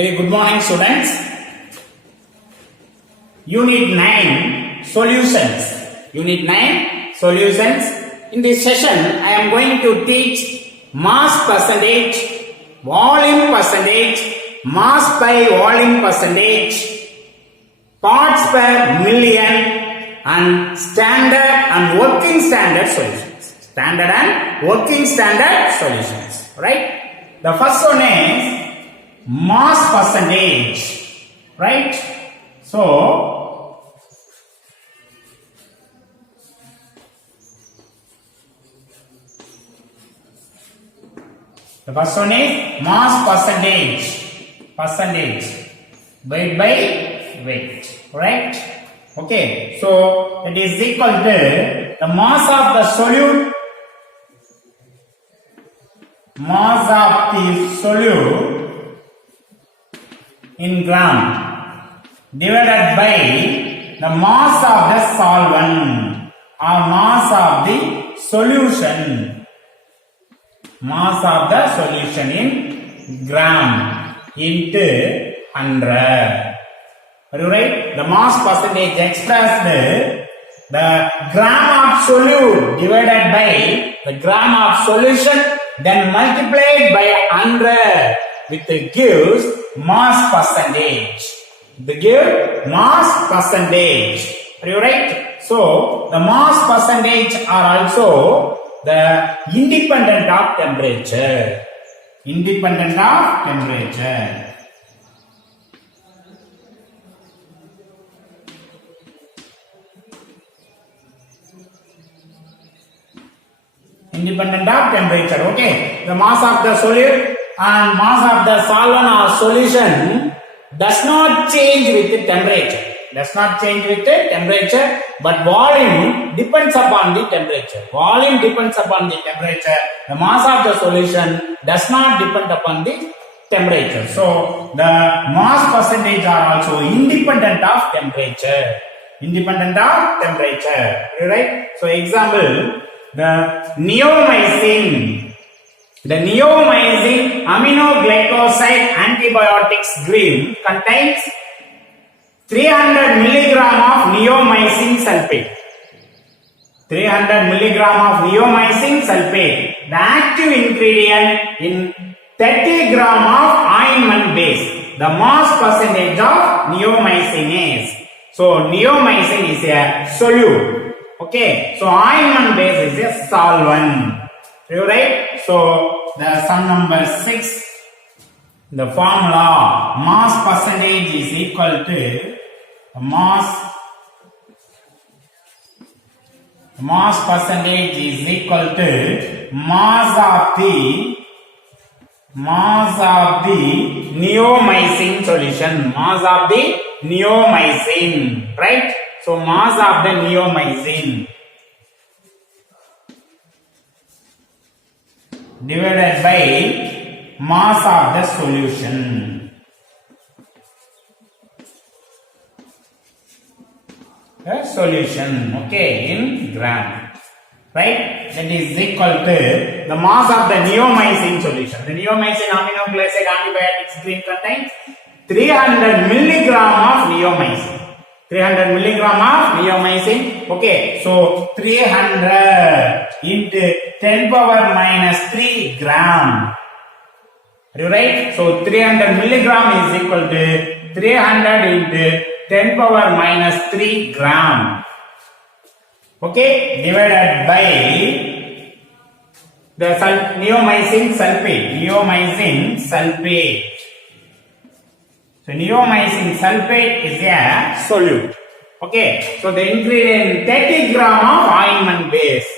Very good morning, students. Unit 9 solutions. Unit 9 solutions. In this session, I am going to teach mass percentage, volume percentage, mass by volume percentage, parts per million, and standard and working standard solutions. Standard and working standard solutions. Right? The first one is mass percentage, right? So the first one is mass percentage, weight by weight, right? Okay, so it is equal to the mass of the solute, in gram divided by the mass of the solvent or mass of the solution. Mass of the solution in gram into 100. Are you right? The mass percentage expressed the gram of solute divided by the gram of solution, then multiplied by 100, which gives mass percentage. They give mass percentage. Are you right? So the mass percentage are also the independent of temperature. Independent of temperature. Independent of temperature. Okay. The mass of the solute and mass of the solvent or solution does not change with the temperature. Does not change with the temperature, but volume depends upon the temperature. Volume depends upon the temperature. The mass of the solution does not depend upon the temperature. So the mass percentage are also independent of temperature. Independent of temperature. Right? So example, the neomycin. The neomycin aminoglycoside antibiotics green contains 300 milligram of neomycin sulfate. 300 milligram of neomycin sulfate. The active ingredient in 30 gram of ointment base. The mass percentage of neomycin is. So neomycin is a solute. Okay. So ointment base is a solvent. You right? So the sum number 6, the formula mass percentage is equal to mass percentage is equal to mass of the neomycin solution. Mass of the neomycin, right? So mass of the neomycin divided by mass of the solution. The solution, okay, in gram, right? That is equal to the mass of the neomycin solution. The neomycin aminoglycoside antibiotics green contains 300 milligram of neomycin. 300 milligram of neomycin. Okay, so 300 into 10 power minus 3 gram. Are you right? So 300 milligram is equal to 300 into 10 power minus 3 gram. Okay, divided by the neomycin sulfate. Neomycin sulfate. So neomycin sulfate is a solute. Okay, so the ingredient 30 gram of ointment base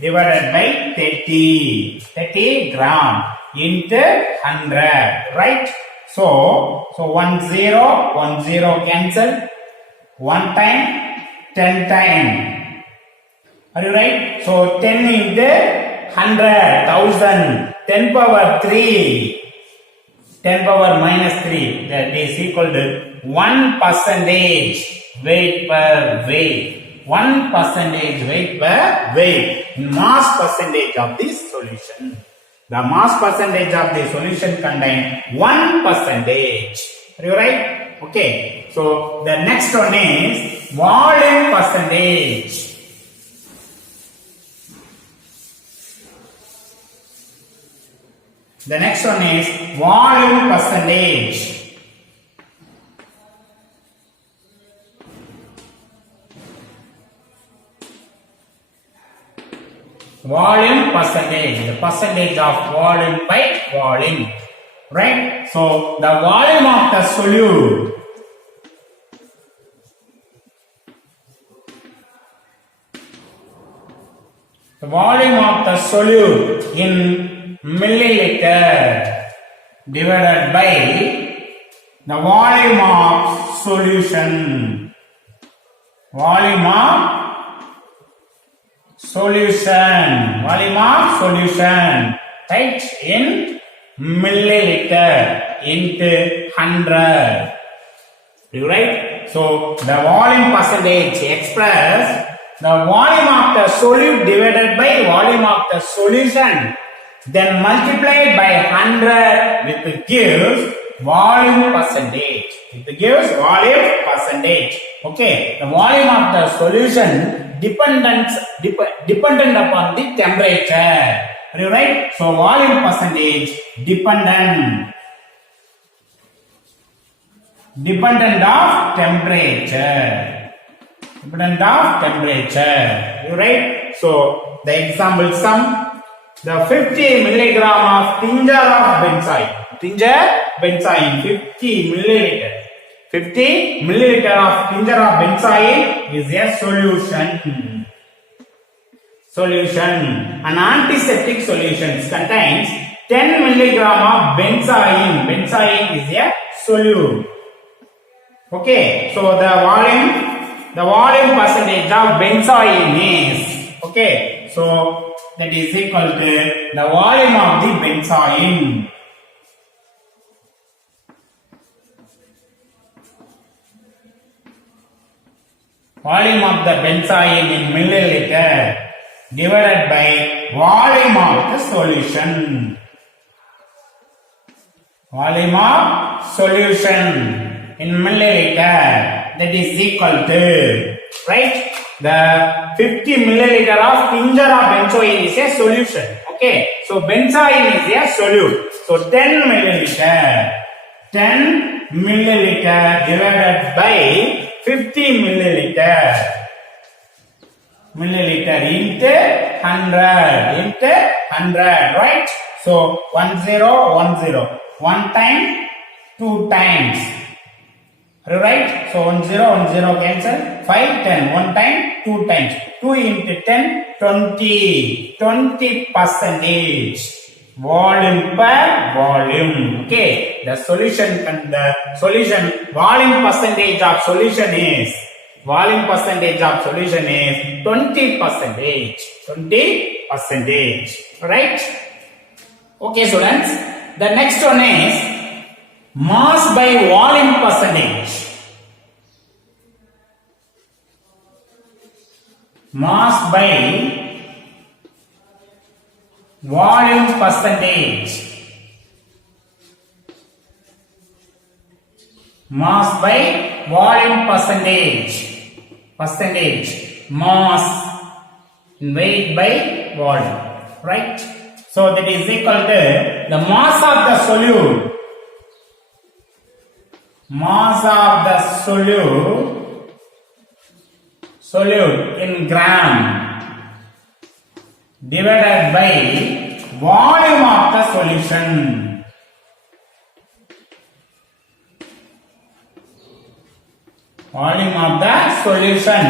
divided by 30 gram into 100, right? So 1 0 cancel, 1 time, 10 time. Are you right? So 10 into 100, 1000, 10 power 3. 10 power minus 3, that is equal to 1% weight per weight. 1% weight per weight. Mass percentage of this solution. The mass percentage of the solution contain 1%. Are you right? Okay. So the next one is volume percentage. The next one is volume percentage. Volume percentage, the percentage of volume by volume, right? So the volume of the solute, the volume of the solute in milliliter divided by the volume of solution, volume of solution, right, in milliliter into 100. You right? So the volume percentage express the volume of the solute divided by volume of the solution, then multiplied by 100, which gives volume percentage. It gives volume percentage. Okay, the volume of the solution dependent upon the temperature. Are you right? So volume percentage dependent of temperature. Dependent of temperature. You right? So the example sum, the 50 milligram of tincture of benzene. Benzene 50 milliliter. 50 milliliter of tincture of benzene is a solution. An antiseptic solution contains 10 milligram of benzene. Benzene is a solute. Okay, so the volume percentage of benzene is, okay, so that is equal to the volume of the benzene. Volume of the benzene in milliliter divided by volume of the solution. Volume of solution in milliliter, that is equal to, right, the 50 milliliter of tincture of benzene is a solution. Okay, so benzene is a solute. So 10 milliliter divided by 50 milliliter into 100, right? So 1 0 1 0, 1 time, 2 times, right? So 1 0 1 0 cancel, 5 10, 1 time, 2 times, 2 into 10 20 percentage. Volume per volume. Okay, the solution volume percentage of solution is 20%. 20%. Right? Okay, students. The next one is mass by volume percentage. Mass by volume percentage. Mass by volume percentage. Mass in weight by volume. Right? So that is equal to the mass of the solute. Mass of the solute in gram divided by volume of the solution. Volume of the solution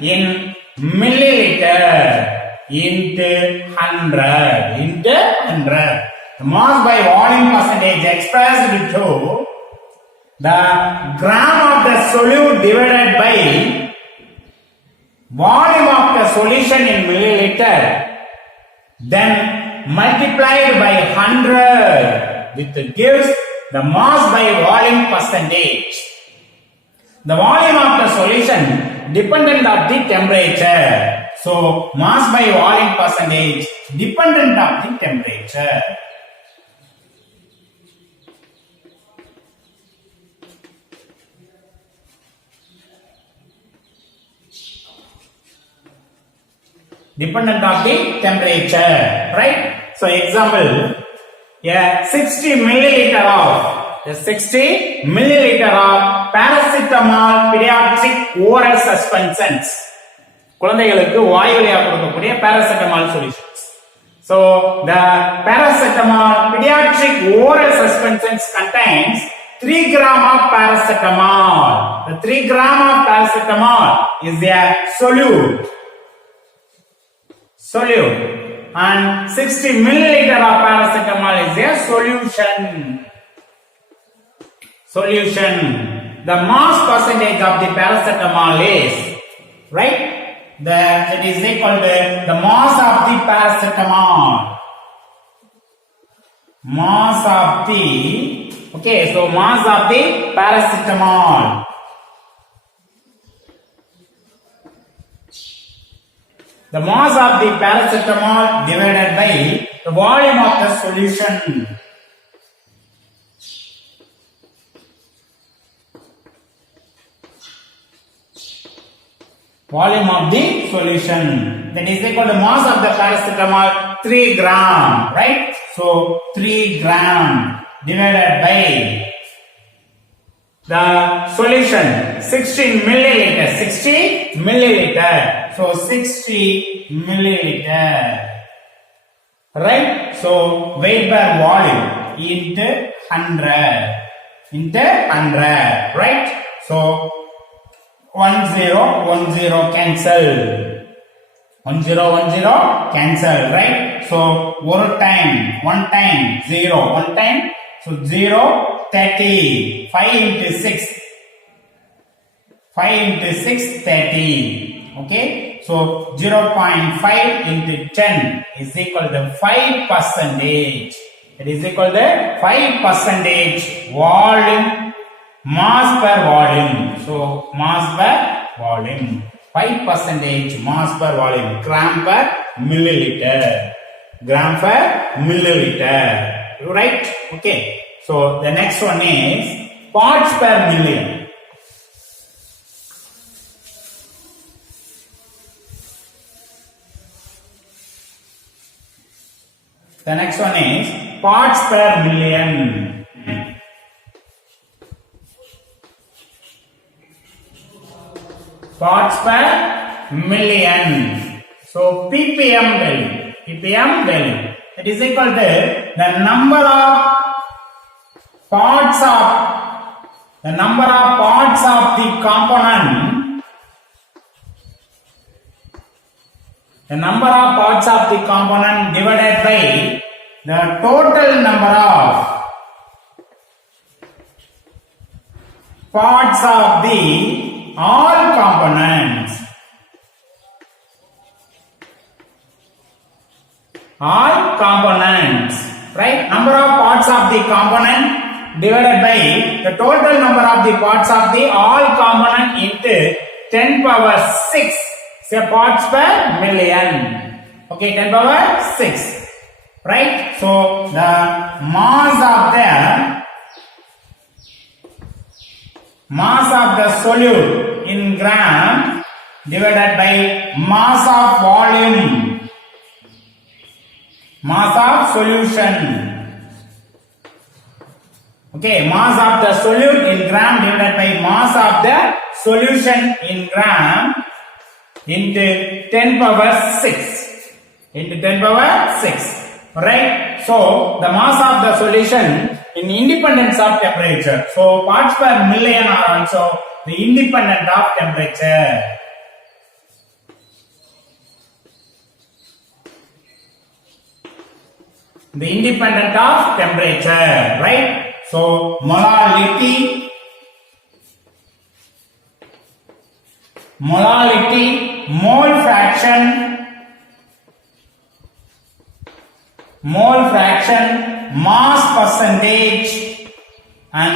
in milliliter into 100. The mass by volume percentage expressed to the gram of the solute divided by volume of the solution in milliliter, then multiplied by 100, which gives the mass by volume percentage. The volume of the solution dependent of the temperature. So mass by volume percentage dependent of the temperature. Dependent of the temperature, right? So example, 60 milliliter of paracetamol pediatric oral suspensions. குழந்தைகளுக்கு வாயுவழியாக கொடுக்கக்கூடிய paracetamol solutions. So the paracetamol pediatric oral suspensions contains 3 gram of paracetamol. The 3 gram of paracetamol is a solute, and 60 milliliter of paracetamol is a solution. The mass percentage of the paracetamol is, right, that is equal to the mass of the paracetamol. Mass of the paracetamol. The mass of the paracetamol divided by the volume of the solution. Volume of the solution, that is equal to mass of the paracetamol 3 gram, right? So 3 gram divided by the solution 60 milliliter. So 60 milliliter, right? So weight per volume into 100, right? So 10 cancel, 10 cancel, right? So one time 0, one time, so 0, 30, 5 into 6, 30. Okay, so 0.5 into 10 is equal to 5%. It is equal to 5% volume, mass per volume. So mass per volume, 5% mass per volume, gram per milliliter, right? Okay, so the next one is parts per million. The next one is parts per million. Parts per million. So ppm value. It is equal to the number of parts of the component. The number of parts of the component divided by the total number of parts of the all components. Right? Number of parts of the component divided by the total number of the parts of the all component into 10 power 6. Say parts per million. Okay, 10 power 6. Right? So the mass of the solute in gram divided by mass of volume, mass of solution. Okay, mass of the solute in gram divided by mass of the solution in gram into 10 power 6. Right? So the mass of the solution in independence of temperature. So parts per million are also the independent of temperature. The independent of temperature, right? So molality, mole fraction, mass percentage, and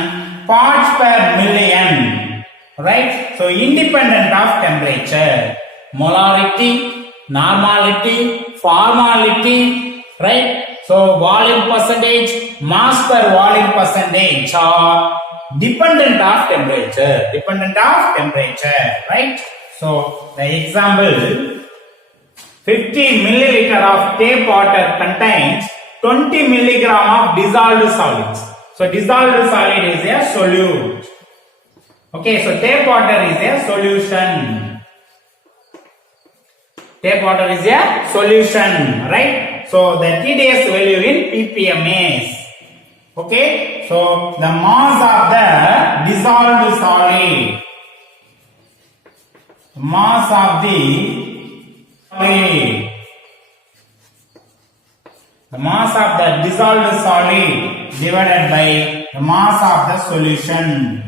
parts per million, right? So independent of temperature, molarity, normality, formality, right? So volume percentage, mass per volume percentage are dependent of temperature, right? So the example, 50 milliliter of tap water contains 20 milligram of dissolved solids. So dissolved solid is a solute. Okay, so tap water is a solution. Tap water is a solution, right? So the TDS value in ppm is, okay, so the mass of the dissolved solid, mass of the solid, the mass of the dissolved solid divided by the mass of the solution.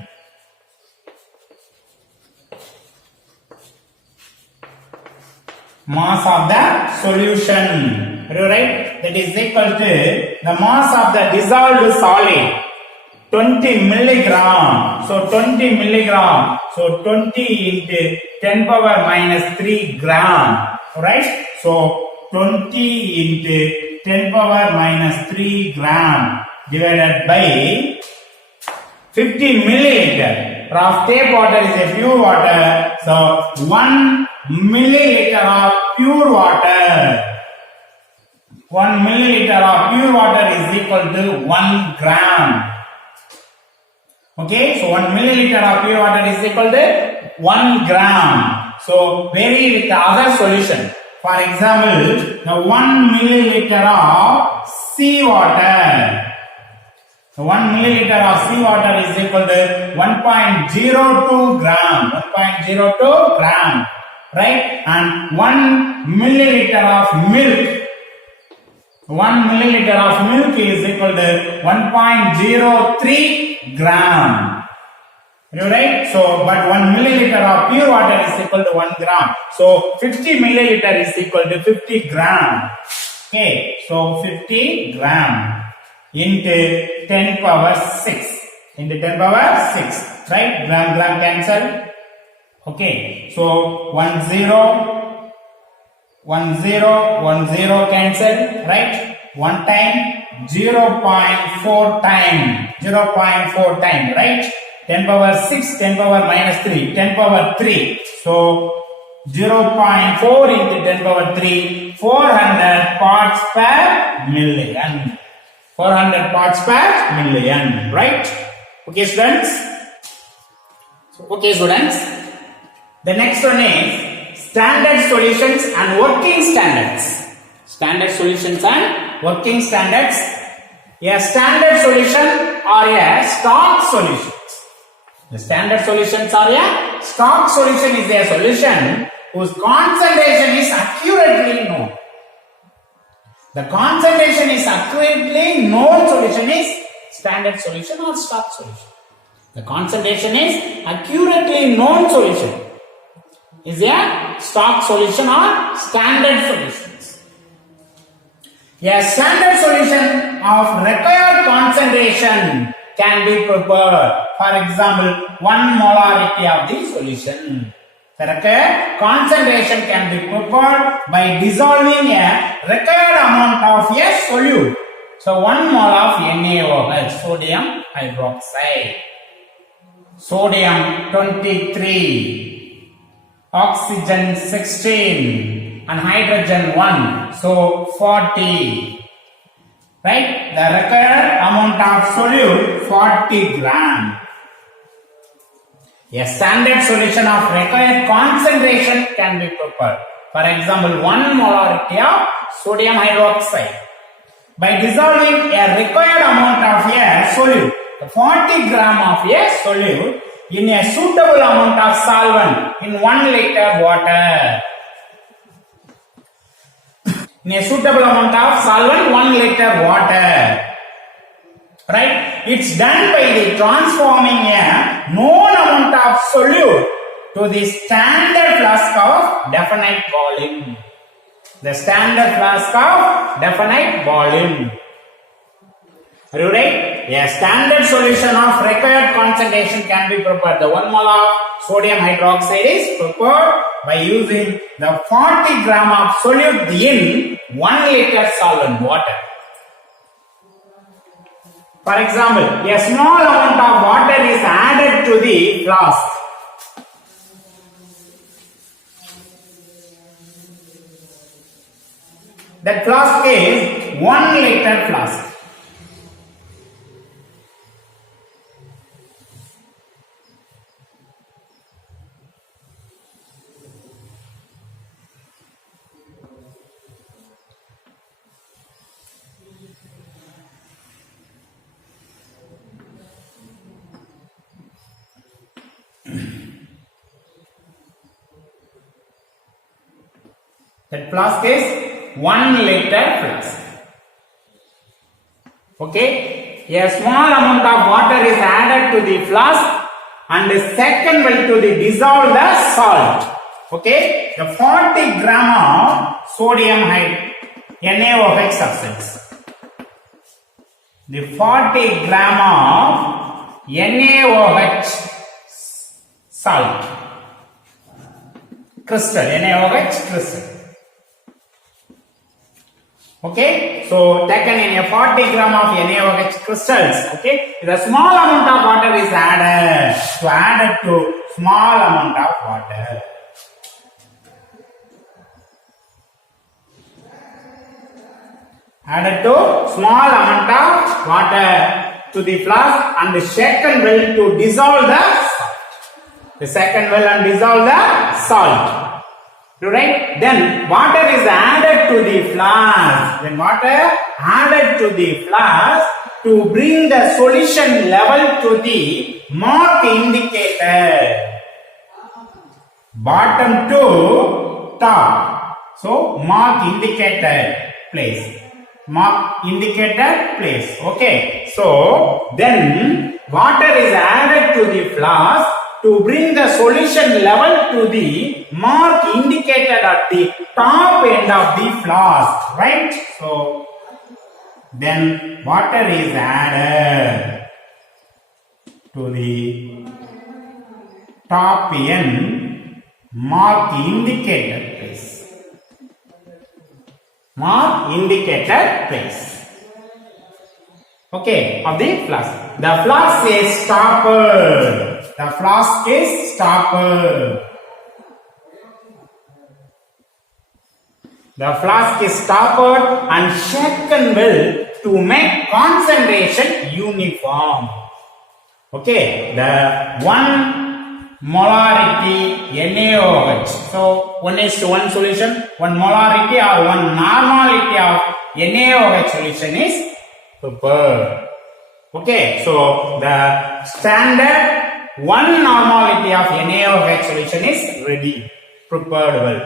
Mass of the solution, right? That is equal to the mass of the dissolved solid, 20 milligram. So 20 milligram. So 20 into 10 power minus 3 gram, right? So 20 into 10 power minus 3 gram divided by 50 milliliter of tap water is a pure water. So 1 milliliter of pure water. 1 milliliter of pure water is equal to 1 gram. Okay, so 1 milliliter of pure water is equal to 1 gram. So vary with the other solution. For example, the 1 milliliter of seawater. So 1 milliliter of seawater is equal to 1.02 gram. 1.02 gram. Right? And 1 milliliter of milk. 1 milliliter of milk is equal to 1.03 gram. Right? So, but 1 milliliter of pure water is equal to 1 gram. So, 50 milliliter is equal to 50 gram. Okay. So, 50 gram into 10 power 6. Into 10 power 6. Right? Gram cancel. Okay, so 1 0, 1 0, 1 0 cancel, right? 1 time, 0.4 time, 0.4 time, right? 10 power 6, 10 power minus 3, 10 power 3. So 0.4 into 10 power 3, 400 parts per million. 400 parts per million, right? Okay, students? Okay, students. The next one is standard solutions and working standards. Standard solutions and working standards. A standard solution or a stock solution. The standard solutions or a stock solution is a solution whose concentration is accurately known. The concentration is accurately known solution is standard solution or stock solution. The concentration is accurately known solution is a stock solution or standard solutions. A standard solution of required concentration can be prepared. For example, 1 molarity of the solution. The required concentration can be prepared by dissolving a required amount of a solute. So 1 mole of NaOH, sodium hydroxide. Sodium 23. Oxygen 16 and hydrogen 1, so 40, right? The required amount of solute 40 gram. A standard solution of required concentration can be prepared. For example, 1 molarity of sodium hydroxide. By dissolving a required amount of a solute, 40 gram of a solute, in a suitable amount of solvent in 1 liter water. In a suitable amount of solvent, 1 liter water. Right? It's done by the transforming a known amount of solute to the standard flask of definite volume. The standard flask of definite volume. Are you right? A standard solution of required concentration can be prepared. The 1 mole of sodium hydroxide is prepared by using the 40 gram of solute in 1 liter solvent water. For example, a small amount of water is added to the flask. That flask is 1 liter flask. That flask is 1 liter flask. Okay, a small amount of water is added to the flask and the second will to the dissolve the salt. Okay, the 40 gram of sodium NaOH substance. The 40 gram of NaOH salt crystal, NaOH crystal. Okay, so taken in a 40 gram of NaOH crystals. Okay, the small amount of water is added. So added to small amount of water. Added to small amount of water to the flask and the second will to dissolve the salt. The second will and dissolve the salt. Right? Then water is added to the flask. Then water added to the flask to bring the solution level to the mark indicator. Bottom to top. So mark indicator place. Mark indicator place. Okay. So then water is added to the flask to bring the solution level to the mark indicated at the top end of the flask, right? So then water is added to the top end mark indicated place. Mark indicated place. Okay, of the flask. The flask is stoppered. The flask is stoppered. The flask is stoppered and shaken well to make concentration uniform. Okay, the 1 molarity NaOH. So 1:1 solution, 1 molarity or 1 normality of NaOH solution is prepared. Okay, so the standard 1 normality of NaOH solution is ready, prepared well.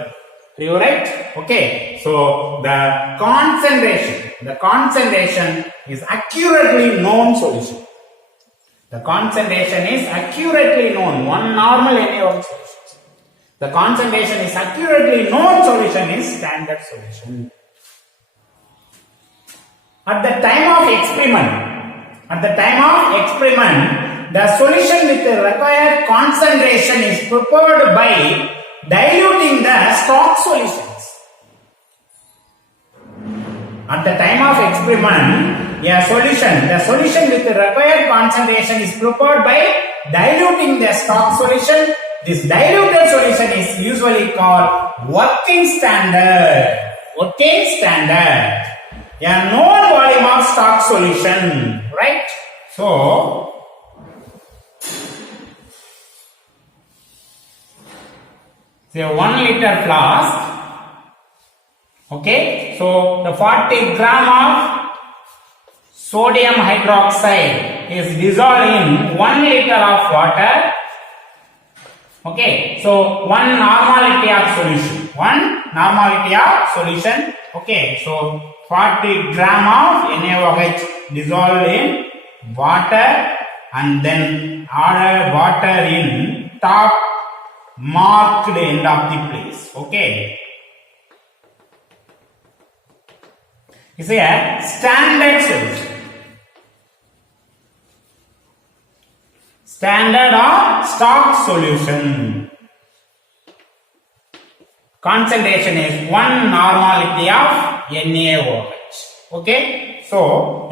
Are you right? Okay, so the concentration is accurately known solution. The concentration is accurately known. 1 normal NaOH solution. The concentration is accurately known solution is standard solution. At the time of experiment, the solution with the required concentration is prepared by diluting the stock solutions. At the time of experiment, the solution with the required concentration is prepared by diluting the stock solution. This diluted solution is usually called working standard. Working standard. A known volume of stock solution, right? So, say 1 liter flask. Okay, so the 40 gram of sodium hydroxide is dissolved in 1 liter of water. Okay, so 1 normality of solution. 1 normality of solution. Okay, so 40 gram of NaOH dissolved in water and then added water in top marked end of the place. Okay. It's a standard solution. Standard or stock solution. concentration is 1 normality of NaOH. Okay, so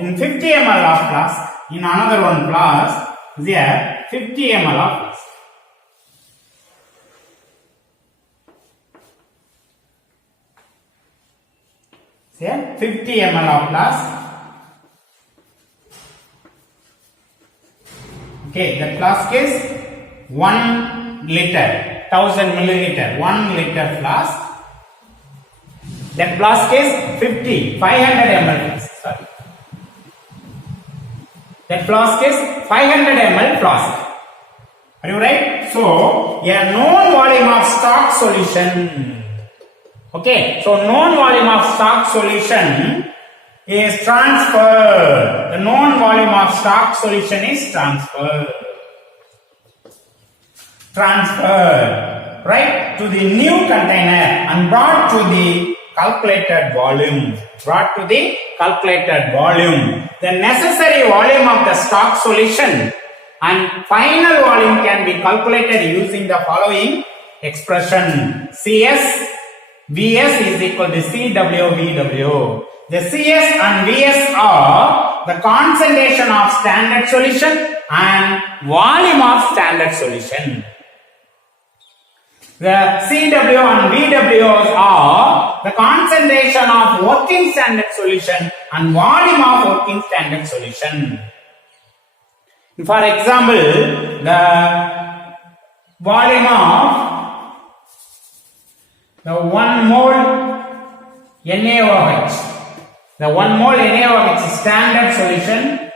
in 50 ml of flask, in another one flask, there 50 ml of flask. Here 50 ml of flask. Okay, the flask is 1 liter, 1000 milliliter, 1 liter flask. That flask is 500 ml flask. Sorry. That flask is 500 ml flask. Are you right? So, a known volume of stock solution. Okay, so known volume of stock solution is transferred. The known volume of stock solution is transferred. Transferred, right, to the new container and brought to the calculated volume. Brought to the calculated volume. The necessary volume of the stock solution and final volume can be calculated using the following expression. CS Vs is equal to Cw Vw. The Cs and Vs are the concentration of standard solution and volume of standard solution. The Cw and Vws are the concentration of working standard solution and volume of working standard solution. For example, the volume of the 1 mole NaOH. The 1 mole NaOH standard solution.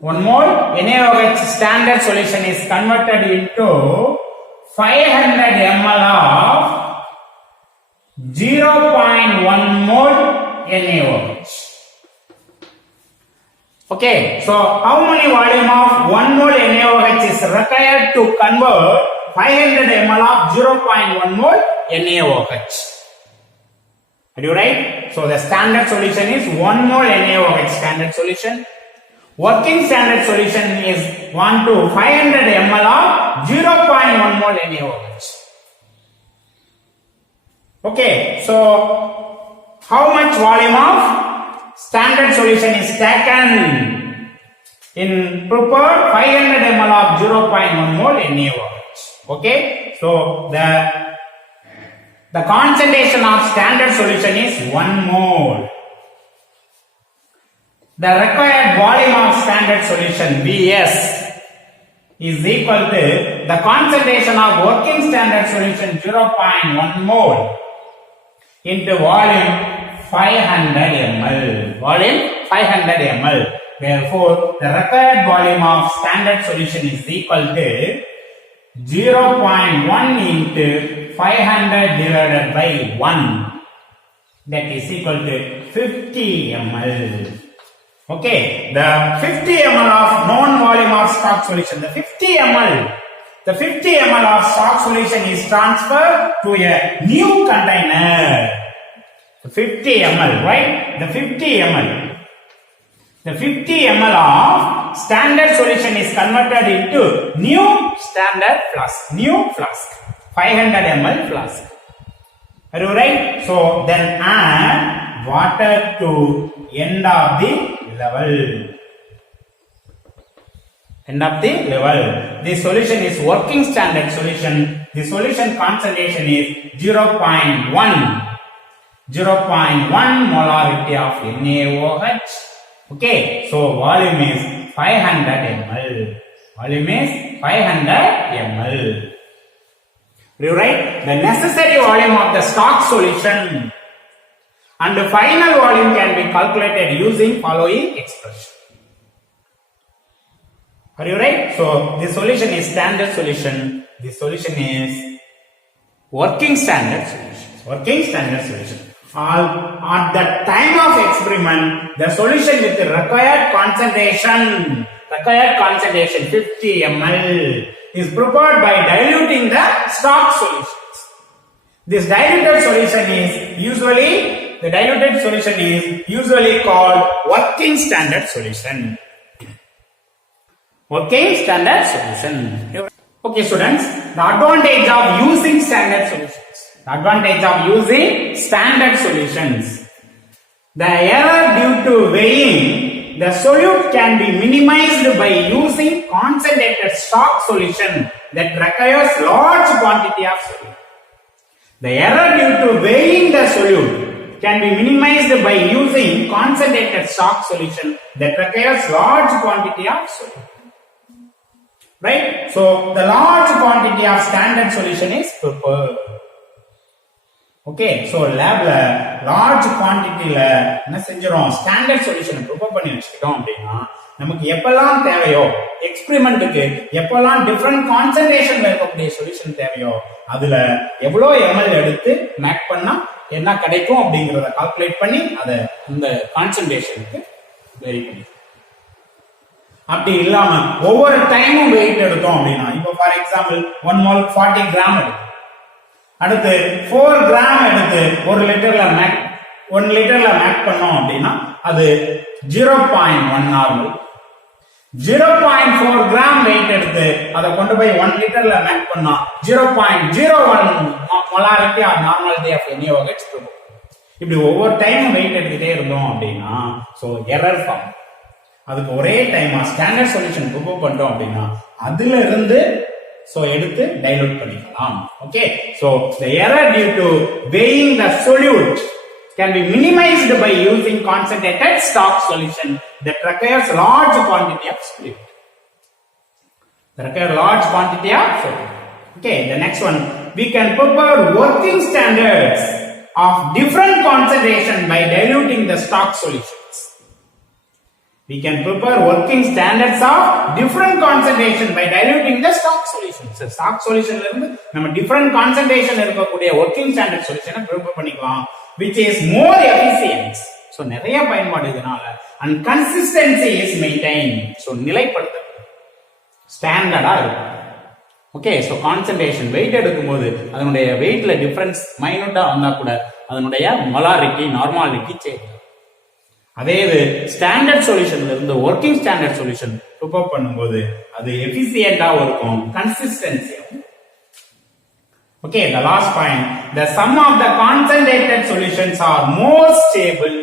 1 mole NaOH standard solution is converted into 500 ml of 0.1 mole NaOH. Okay, so how many volume of 1 mole NaOH is required to convert 500 ml of 0.1 mole NaOH? Are you right? So the standard solution is 1 mole NaOH standard solution. Working standard solution is 1 to 500 ml of 0.1 mole NaOH. Okay, so how much volume of standard solution is taken in prepared 500 ml of 0.1 mole NaOH? Okay, so the concentration of standard solution is 1 mole. The required volume of standard solution Vs is equal to the concentration of working standard solution 0.1 mole into volume 500 ml. Volume 500 ml. Therefore, the required volume of standard solution is equal to 0.1 into 500 divided by 1. That is equal to 50 ml. Okay, the 50 ml of known volume of stock solution, the 50 ml of stock solution is transferred to a new container. The 50 ml, right? The 50 ml of standard solution is converted into new standard flask, 500 ml flask. Are you right? So then add water to end of the level. End of the level. The solution is working standard solution. The solution concentration is 0.1 molarity of NaOH. Okay, so volume is 500 ml. Volume is 500 ml. You write the necessary volume of the stock solution and the final volume can be calculated using following expression. Are you right? So the solution is standard solution. The solution is working standard solution. At the time of experiment, the solution with the required concentration 50 ml is prepared by diluting the stock solutions. This diluted solution is usually called working standard solution. Okay, students, the advantage of using standard solutions. The advantage of using standard solutions. The error due to weighing the solute can be minimized by using concentrated stock solution that requires large quantity of solute. The error due to weighing the solute can be minimized by using concentrated stock solution that requires large quantity of solute. Right? So the large quantity of standard solution is preferred. Okay, so labல large quantityல என்ன செஞ்சறோம் standard சொல்யூஷனை prepare பண்ணி வச்சிட்டோம் அப்படினா நமக்கு எப்பலாம் தேவையோ எக்ஸ்பெரிமென்ட்க்கு எப்பலாம் different கான்சன்ட்ரேஷன்ல இருக்கக்கூடிய solution தேவையோ அதுல எவ்வளவு ml எடுத்து மேக் பண்ணா என்ன கிடைக்கும் அப்படிங்கறத கால்குலேட் பண்ணி அத இந்த கான்சன்ட்ரேஷனுக்கு வேரி பண்ணி அப்படி இல்லாம ஒவ்வொரு டைமும் வெயிட் எடுத்தோம் அப்படினா இப்போ ஃபார் எக்ஸாம்பிள் 1 mol 40 கிராம் எடுத்து அடுத்து 4 கிராம் எடுத்து 1 லிட்டர்ல மேக் பண்ணோம் அப்படினா அது 0.1 நார்மல் 0.4 கிராம் வெயிட் எடுத்து அதை கொண்டு போய் 1 லிட்டர்ல மேக் பண்ணா 0.01 molarity or normality of any OH இப்படி ஒவ்வொரு டைமும் வெயிட் எடுத்துட்டே இருந்தோம் அப்படினா சோ எரர் ஃபார்ம் அதுக்கு ஒரே டைமா ஸ்டாண்டர்ட் சொல்யூஷன் ப்ரிப்பேர் பண்றோம் அப்படினா அதுல இருந்து so எடுத்து dilute பண்ணிக்கலாம். Okay, so the error due to weighing the solute can be minimized by using concentrated stock solution that requires large quantity of solute. Okay, the next one, we can prepare working standards of different concentration by diluting the stock solutions. We can prepare working standards of different concentration by diluting the stock solution. So stock solution la irundhu nama different concentration irukkudiya working standard solution prepare panikalam which is more efficient. So neriya payanpaadu idanaala and consistency is maintained. So nilaipadutha standard ah irukum. Okay, so concentration weight edukumbodhu adanudaiya weight la difference minute ah vandha kuda adanudaiya molarity normality change. அதே இது standard சொல்யூஷன்ல இருந்து working standard solution prepare பண்ணும்போது அது எஃபிஷியன்ட்டா இருக்கும் கன்சிஸ்டன்சியா. Okay, the last point, the sum of the concentrated solutions are more stable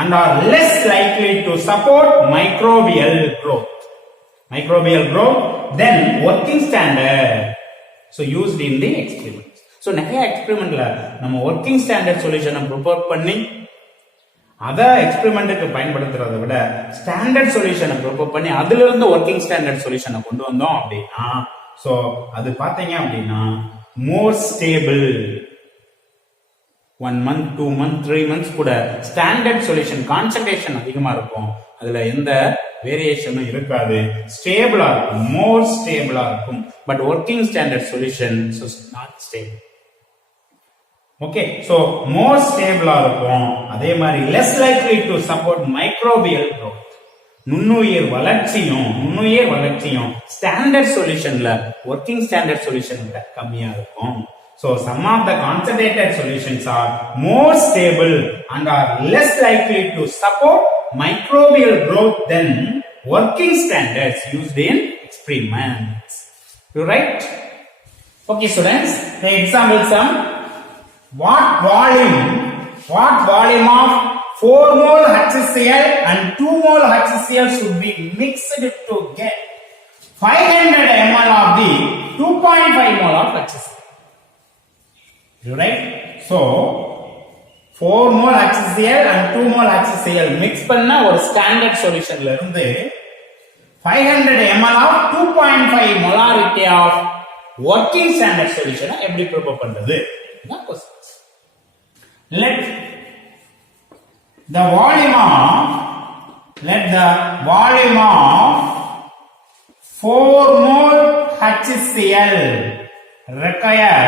and are less likely to support microbial growth than working standard so used in the experiments. So நிறைய எக்ஸ்பெரிமென்ட்ல நம்ம working standard சொல்யூஷனை prepare பண்ணி அத எக்ஸ்பெரிமென்ட்க்கு பயன்படுத்துறதை விட standard சொல்யூஷனை prepare பண்ணி அதுல இருந்து ஒர்க்கிங் ஸ்டாண்டர்ட் சொல்யூஷனை கொண்டு வந்தோம் அப்படின்னா சோ அது பாத்தீங்க அப்படின்னா மோர் ஸ்டேபிள் 1 month 2 month 3 months கூட ஸ்டாண்டர்ட் சொல்யூஷன் கான்சன்ட்ரேஷன் அதிகமா இருக்கும் அதுல எந்த வேரியேஷனும் இருக்காது ஸ்டேபிளா இருக்கும் மோர் ஸ்டேபிளா இருக்கும் but working standard solution not stable. Okay, so more stable ah irukum adhe mari less likely to support microbial growth நுண்ணுயிர் வளர்ச்சியும் ஸ்டாண்டர்ட் சொல்யூஷன்ல ஒர்க்கிங் ஸ்டாண்டர்ட் சொல்யூஷன் விட கம்மியா இருக்கும். So some of the concentrated solutions are more stable and are less likely to support microbial growth than working standards used in experiments. You right? Okay students, the example sum. What volume of 4 mole HCl and 2 mole HCl should be mixed to get 500 ml of the 2.5 mole of HCl? Right? So 4 mole HCl and 2 mole HCl mix பண்ண ஒரு standard சொல்யூஷன்ல இருந்து 500 ml of 2.5 molarity of working standard solution எப்படி prepare பண்றது? Let the volume of 4 mole HCl require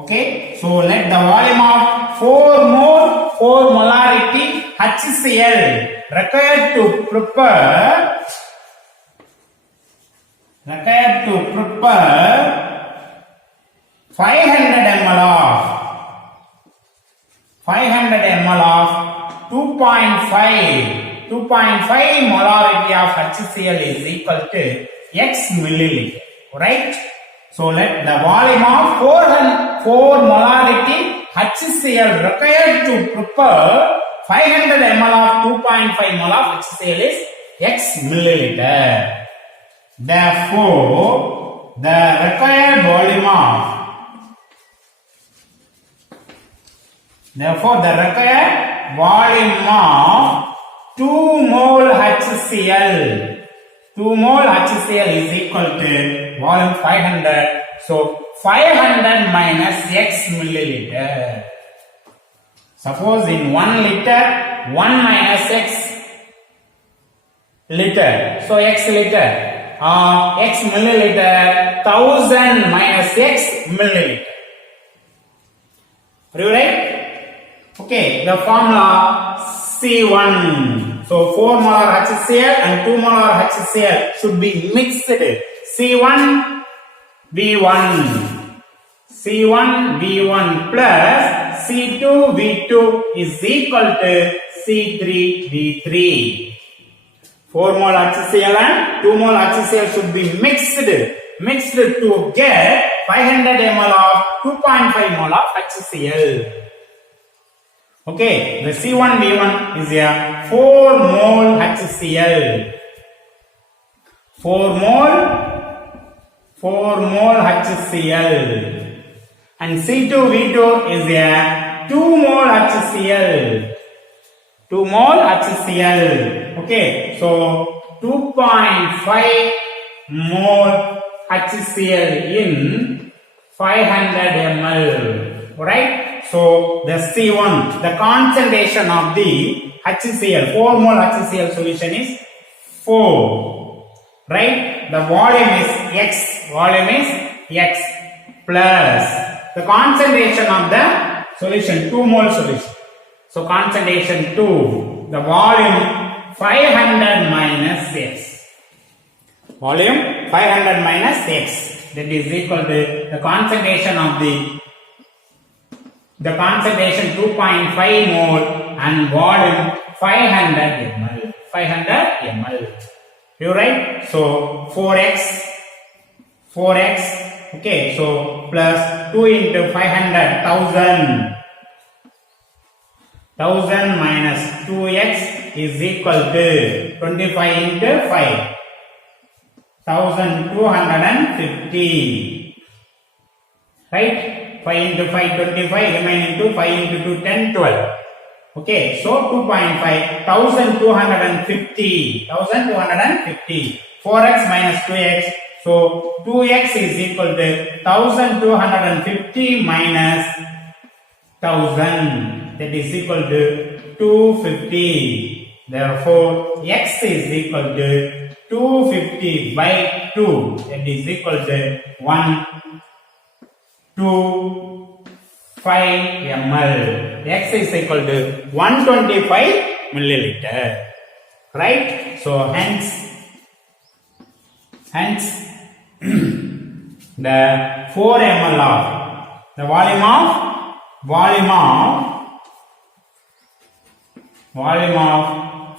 okay, so let the volume of 4 molarity HCl required to prepare 500 ml of 2.5 2.5 molarity of HCl is equal to X milliliter, right? So let the volume of 4 molarity HCl required to prepare 500 ml of 2.5 mol of HCl is X milliliter. Therefore, the required volume of of 2 mole HCl. 2 mole HCl is equal to volume 500. So 500 minus X milliliter. Suppose in 1 liter, 1 minus X liter. So X liter. X milliliter, 1000 minus X milliliter. Are you right? Okay, the formula C1. So 4 molar HCl and 2 molar HCl should be mixed. C1 V1. C1 V1 plus C2 V2 is equal to C3 V3. 4 mole HCl and 2 mole HCl should be mixed to get 500 ml of 2.5 mol of HCl. Okay, the C1 V1 is a 4 mole HCl. 4 mole HCl. And C2 V2 is a 2 mole HCl. 2 mole HCl. Okay, so 2.5 mole HCl in 500 ml. Right? So the C1, the concentration of the HCl, 4 mole HCl solution is 4. Right? The volume is X. Volume is X plus the concentration of the solution, 2 mole solution. So concentration 2. The volume 500 minus X. Volume 500 minus X. That is equal to the concentration of the concentration 2.5 mole and volume 500 ml. 500 ml. You right? So 4x. Okay, so plus 2 into 500, 1000. 1000 minus 2x is equal to 25 into 5. 1250. Right? 5 into 5, 25, remaining to 5 into 2, 10, 12. Okay, so 2.5, 1250. 1250. 4x minus 2x. So 2x is equal to 1250 minus 1000. That is equal to 250. Therefore, x is equal to 250 by 2. That is equal to 125 ml. X is equal to 125 milliliter. Right? So hence the 4 ml of the volume of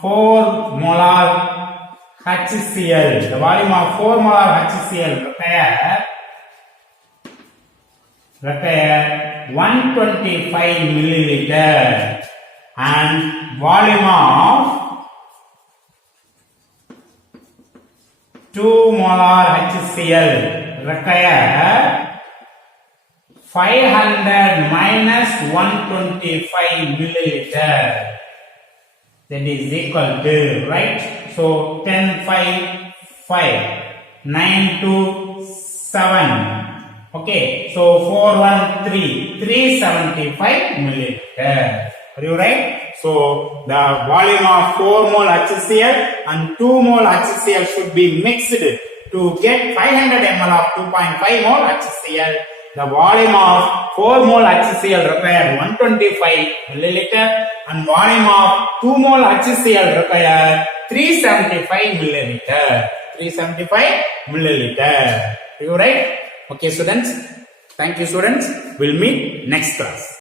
4 molar HCl. The volume of 4 molar HCl require 125 milliliter, and volume of 2 molar HCl require 500 minus 125 milliliter. That is equal to, right? So 10, 5, 5, 9, 2, 7. Okay, so 4, 1, 3, 375 milliliter. Are you right? So the volume of 4 mole HCl and 2 mole HCl should be mixed to get 500 ml of 2.5 mole HCl. The volume of 4 mole HCl require 125 milliliter and volume of 2 mole HCl require 375 milliliter. 375 milliliter. Are you right? Okay, students. Thank you, students. We'll meet next class.